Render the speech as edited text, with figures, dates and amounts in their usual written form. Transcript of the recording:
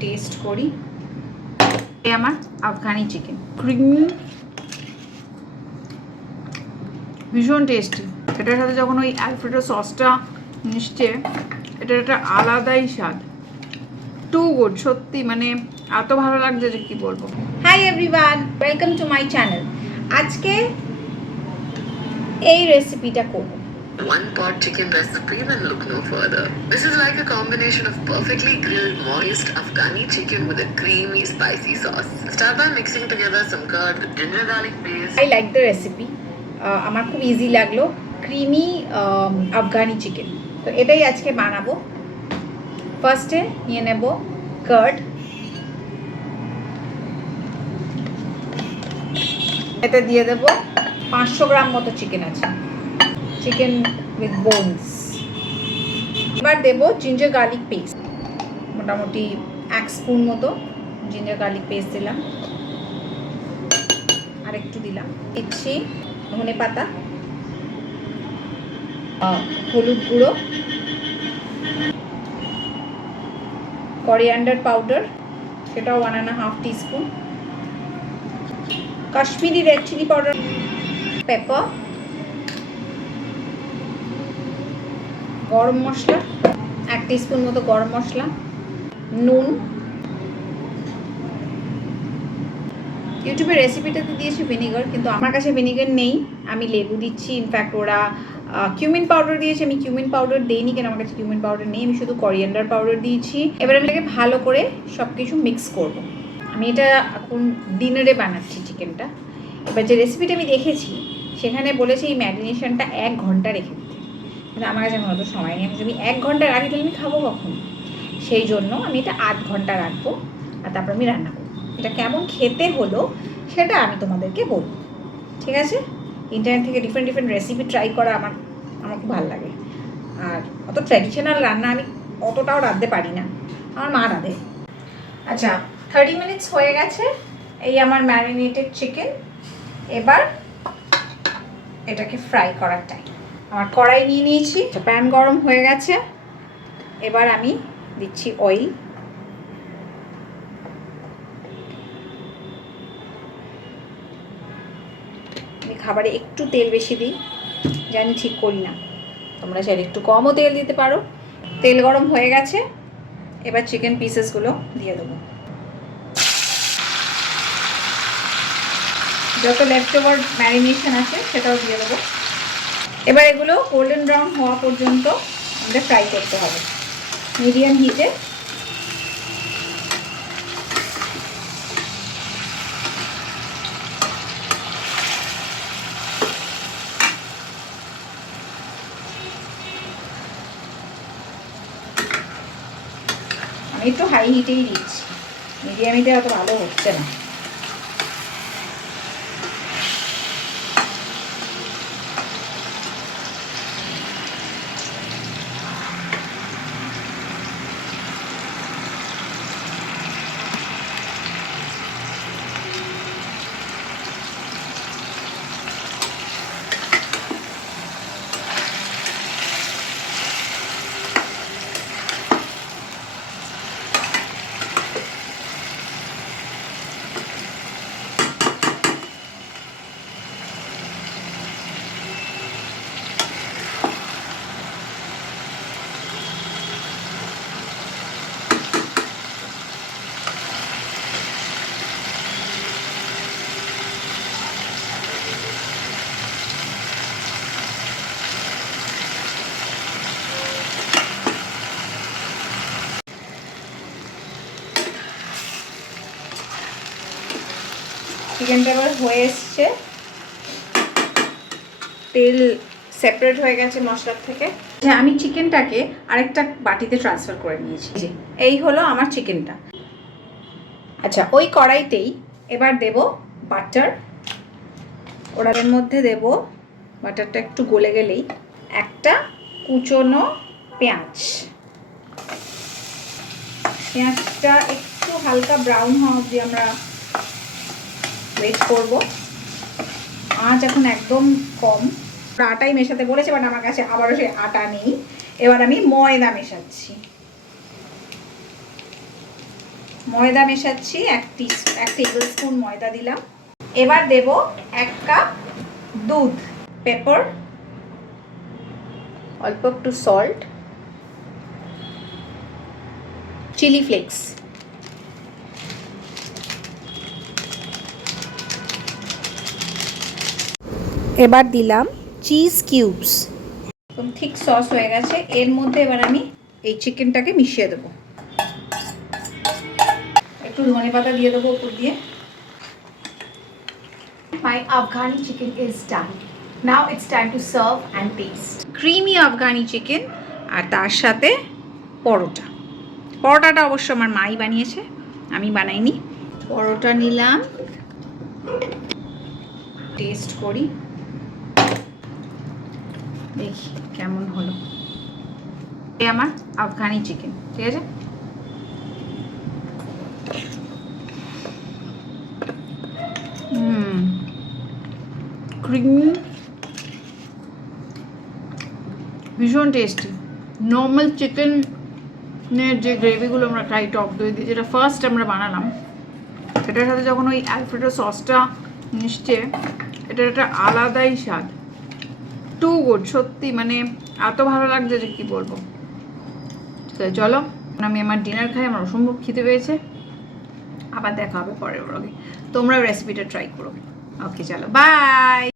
Test করি। এই আমার আফগানি চিকেন, ক্রিমি, ভীষণ টেস্টি। এটার সাথে যখন ওই অ্যালফ্রেডো সসটা মিশছে, এটার একটা আলাদাই স্বাদ। টু গুড, সত্যি মানে এত ভালো লাগছে যে কি বলবো। Hi everyone, welcome to my channel. আজকে এই রেসিপিটা করব। One pot chicken recipe, then look no further. This is like a combination of perfectly grilled, moist Afghani chicken with a creamy, spicy sauce. Start by mixing together some curd with ginger garlic paste. I like the recipe. আমার খুব easy লাগলো, creamy Afghani chicken. তো এটাই আজকে বানাবো। ফার্স্টে নিয়ে নেব কার্ড। এতে দিয়ে দেব 500 গ্রাম মতো চিকেন আছে, চিকেন উইথ বোনস। এবার দেব জিঞ্জার গার্লিক পেস্ট, মোটামুটি 1 স্পুন মতো জিঞ্জার গার্লিক পেস্ট দিলাম। আর একটু দিলাম, দিচ্ছি ধনে পাতা, হলুদ গুঁড়ো, করিয়ান্ডার পাউডার, সেটাও 1.5 teaspoon, Kashmiri red chilli powder, pepper, garam masala 1 teaspoon মতো গরম মশলা, নুন। ইউটিউবের রেসিপিটাতে দিয়েছি ভিনিগার, কিন্তু আমার কাছে ভিনিগার নেই, আমি লেবু দিচ্ছি। ইনফ্যাক্ট ওরা কিউমিন পাউডার দিয়েছে, আমি কিউমিন পাউডার দেইনি, কেন আমার কাছে কিউমিন পাউডার নেই, আমি শুধু করিয়ান্ডার পাউডার দিয়েছি। এবার আমি এটাকে ভালো করে সব কিছু মিক্স করব। আমি এটা এখন ডিনারে বানাচ্ছি চিকেনটা। এবার যে রেসিপিটা আমি দেখেছি সেখানে বলেছে এই ম্যারিনেশনটা 1 ঘন্টা রেখে দিতে, কিন্তু আমার কাছে এখন অত সময় নেই। আমি 1 ঘন্টা রাখি তাহলে আমি খাবো কখন? সেই জন্য আমি এটা 8 ঘন্টা রাখবো, আর তারপর আমি রান্না করবো। এটা কেমন খেতে হলো সেটা আমি তোমাদেরকে বলবো, ঠিক আছে? ইন্টারনেট থেকে ডিফারেন্ট রেসিপি ট্রাই করা আমার খুব ভালো লাগে। আর অত ট্র্যাডিশনাল রান্না আমি অতটাও রাঁধতে পারি না, আমার মা রাঁধে। আচ্ছা, 30 মিনিটস হয়ে গেছে এই আমার ম্যারিনেটেড চিকেন। এবার এটাকে ফ্রাই করার টাইম। আমার কড়াই নিয়ে নিয়েছি, প্যান গরম হয়ে গেছে। এবার আমি দিচ্ছি অয়েল। আমি খাবারে একটু তেল বেশি দিই, জানি ঠিক করি না, তোমরা চাইলে একটু কমও তেল দিতে পারো। তেল গরম হয়ে গেছে, এবার চিকেন পিসেসগুলো দিয়ে দেবো। যত লেফট ওভার ম্যারিনেশন আছে সেটাও দিয়ে দেবো। এবার এগুলো গোল্ডেন ব্রাউন হওয়া পর্যন্ত আমাদের ফ্রাই করতে হবে মিডিয়াম হিটে। আমি একটু হাই হিটেই দিচ্ছি, মিডিয়াম হিটে অত ভালো হচ্ছে না। চিকেনটা এবার হয়ে এসছে, তেল সেপারেট হয়ে গেছে মশলার থেকে। আমি চিকেনটাকে আরেকটা বাটিতে ট্রান্সফার করে নিয়েছি। এই হলো আমার চিকেনটা। আচ্ছা, ওই কড়াইতেই এবার দেব বাটার। ওর মধ্যে দেব, বাটারটা একটু গলে গেলেই, একটা কুচনো পেঁয়াজ। পেঁয়াজটা একটু হালকা ব্রাউন হওয়া অবধি আমরা ওয়েট করব। আঁচ এখন একদম কম। আটাই মেশাতে বলেছে, বাট আমার কাছে আবারও সেই আটা নেই। এবার আমি ময়দা মেশাচ্ছি। ময়দা মেশাচ্ছি, এক টেবিল স্পুন ময়দা দিলাম। এবার দেব 1 কাপ দুধ, পেপার, অল্প একটু সল্ট, চিলি ফ্লেক্স, এবার দিলাম চিজ কিউবস। একদম ঠিক সস হয়ে গেছে। এর মধ্যে এবার আমি এই চিকেনটাকে মিশিয়ে দেবো। একটু ধনেপাতা দিয়ে দেবো উপর দিয়ে। My Afghani chicken is done. Now it's time to serve and taste. Creamy Afghani chicken আর তার সাথে পরোটা। পরোটাটা অবশ্য আমার মাই বানিয়েছে, আমি বানাইনি। পরোটা নিলাম, টেস্ট করি, দেখি কেমন হলো। এই আমার আফগানি চিকেন, ঠিক আছে। ক্রিমি, ভীষণ টেস্টি। নর্মাল চিকেনের যে গ্রেভিগুলো আমরা খাই টক দই দিয়ে, যেটা ফার্স্ট আমরা বানালাম, এটার সাথে যখন ওই অ্যালফ্রেডো সসটা মিশছে, এটার একটা আলাদাই স্বাদ। টু গুড, সত্যি মানে এত ভালো লাগছে যে কি বলবো। ঠিক আছে, চলো আমি আমার ডিনার খাই, আমার অসম্ভব খিদে পেয়েছে। আবার দেখা হবে পরের ব্লগে। তোমরা রেসিপিটা ট্রাই করো। ওকে, চলো, বাই।